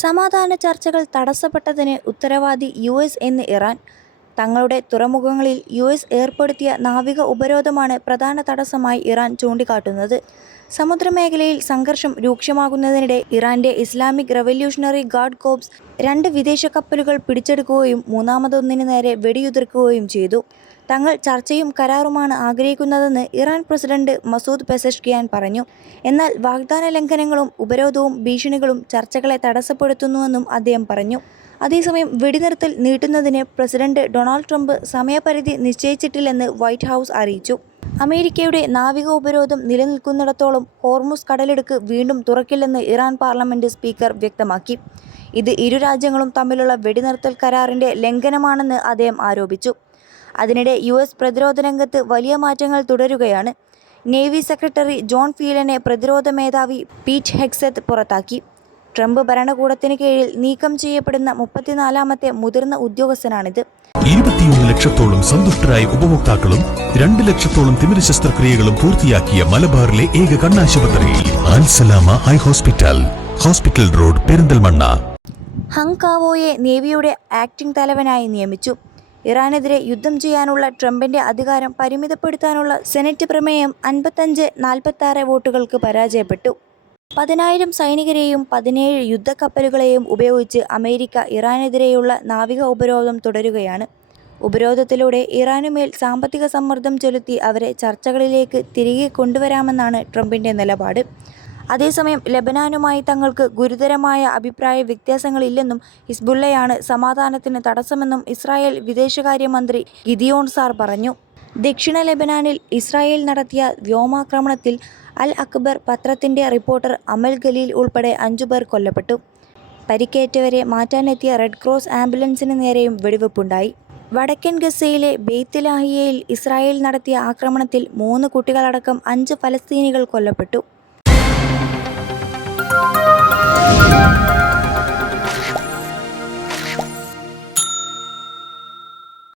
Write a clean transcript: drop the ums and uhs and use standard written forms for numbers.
സമാധാന ചർച്ചകൾ തടസ്സപ്പെട്ടതിന് ഉത്തരവാദി യുഎസ് എന്ന് ഇറാൻ. തങ്ങളുടെ തുറമുഖങ്ങളിൽ യുഎസ് ഏർപ്പെടുത്തിയ നാവിക ഉപരോധമാണ് പ്രധാന തടസ്സമായി ഇറാൻ ചൂണ്ടിക്കാട്ടുന്നത്. സമുദ്രമേഖലയിൽ സംഘർഷം രൂക്ഷമാകുന്നതിനിടെ ഇറാന്റെ ഇസ്ലാമിക് റവല്യൂഷണറി ഗാർഡ് കോർപ്സ് 2 വിദേശ കപ്പലുകൾ പിടിച്ചെടുക്കുകയും മൂന്നാമതൊന്നിന് നേരെ വെടിയുതിർക്കുകയും ചെയ്തു. തങ്ങൾ ചർച്ചയും കരാറുമാണ് ആഗ്രഹിക്കുന്നതെന്ന് ഇറാൻ പ്രസിഡന്റ് മസൂദ് പെസഷ്കിയാൻ പറഞ്ഞു. എന്നാൽ വാഗ്ദാന ലംഘനങ്ങളും ഉപരോധവും ഭീഷണികളും ചർച്ചകളെ തടസ്സപ്പെടുത്തുന്നുവെന്നും അദ്ദേഹം പറഞ്ഞു. അതേസമയം വെടിനിർത്തൽ നീട്ടുന്നതിന് പ്രസിഡന്റ് ഡൊണാൾഡ് ട്രംപ് സമയപരിധി നിശ്ചയിച്ചിട്ടില്ലെന്ന് വൈറ്റ് ഹൗസ് അറിയിച്ചു. അമേരിക്കയുടെ നാവിക ഉപരോധം നിലനിൽക്കുന്നിടത്തോളം ഹോർമുസ് കടലിടുക്ക് വീണ്ടും തുറക്കില്ലെന്ന് ഇറാൻ പാർലമെന്റ് സ്പീക്കർ വ്യക്തമാക്കി. ഇത് ഇരു രാജ്യങ്ങളും തമ്മിലുള്ള വെടിനിർത്തൽ കരാറിന്റെ ലംഘനമാണെന്ന് അദ്ദേഹം ആരോപിച്ചു. അതിനിടെ യുഎസ് പ്രതിരോധ രംഗത്ത് വലിയ മാറ്റങ്ങൾ തുടരുകയാണ്. നേവി സെക്രട്ടറി ജോൺ ഫീലനെ പ്രതിരോധ മേധാവി പീറ്റ് ഹെഗ്സെത്ത് പുറത്താക്കി. ട്രംപ് ഭരണകൂടത്തിന് കീഴിൽ നീക്കം ചെയ്യപ്പെടുന്ന 34ാമത്തെ മുതിർന്ന ഉദ്യോഗസ്ഥനാണിത്. 21 ലക്ഷത്തോളം സന്തുഷ്ടരായ ഉപഭോക്താക്കളും 2 ലക്ഷത്തോളം തിമിര ശസ്ത്രക്രിയകളും പൂർത്തിയാക്കിയ മലബാറിലെ ഏക കണ്ണാശുപത്രി Al Salama eye hospital, hospital road, Perinthalmanna. Hung കാവോയെ നേവിയുടെ ആക്ടിംഗ് തലവനായി നിയമിച്ചു. ഇറാനെതിരെ യുദ്ധം ചെയ്യാനുള്ള ട്രംപിന്റെ അധികാരം പരിമിതപ്പെടുത്താനുള്ള സെനറ്റ് പ്രമേയം 55-46 വോട്ടുകൾക്ക് പരാജയപ്പെട്ടു. 10,000 സൈനികരെയും 17 യുദ്ധക്കപ്പലുകളെയും ഉപയോഗിച്ച് അമേരിക്ക ഇറാനെതിരെയുള്ള നാവിക ഉപരോധം തുടരുകയാണ്. ഉപരോധത്തിലൂടെ ഇറാനുമേൽ സാമ്പത്തിക സമ്മർദ്ദം ചെലുത്തി അവരെ ചർച്ചകളിലേക്ക് തിരികെ കൊണ്ടുവരാമെന്നാണ് ട്രംപിന്റെ നിലപാട്. അതേസമയം ലെബനാനുമായി തങ്ങൾക്ക് ഗുരുതരമായ അഭിപ്രായ വ്യത്യാസങ്ങളില്ലെന്നും ഹിസ്ബുള്ളയാണ് സമാധാനത്തിന് തടസ്സമെന്നും ഇസ്രായേൽ വിദേശകാര്യമന്ത്രി ഗിദിയോൺ സാർ പറഞ്ഞു. ദക്ഷിണ ലെബനാനിൽ ഇസ്രായേൽ നടത്തിയ വ്യോമാക്രമണത്തിൽ അൽ അക്ബർ പത്രത്തിന്റെ റിപ്പോർട്ടർ അമൽ ഖലീൽ ഉൾപ്പെടെ 5 പേർ കൊല്ലപ്പെട്ടു. പരിക്കേറ്റവരെ മാറ്റാനെത്തിയ റെഡ് ക്രോസ് ആംബുലൻസിന് നേരെയും വെടിവെപ്പുണ്ടായി. വടക്കൻ ഗസയിലെ ബെയ്ത്ത് ലാഹിയയിൽ ഇസ്രായേൽ നടത്തിയ ആക്രമണത്തിൽ 3 കുട്ടികളടക്കം 5 ഫലസ്തീനികൾ കൊല്ലപ്പെട്ടു.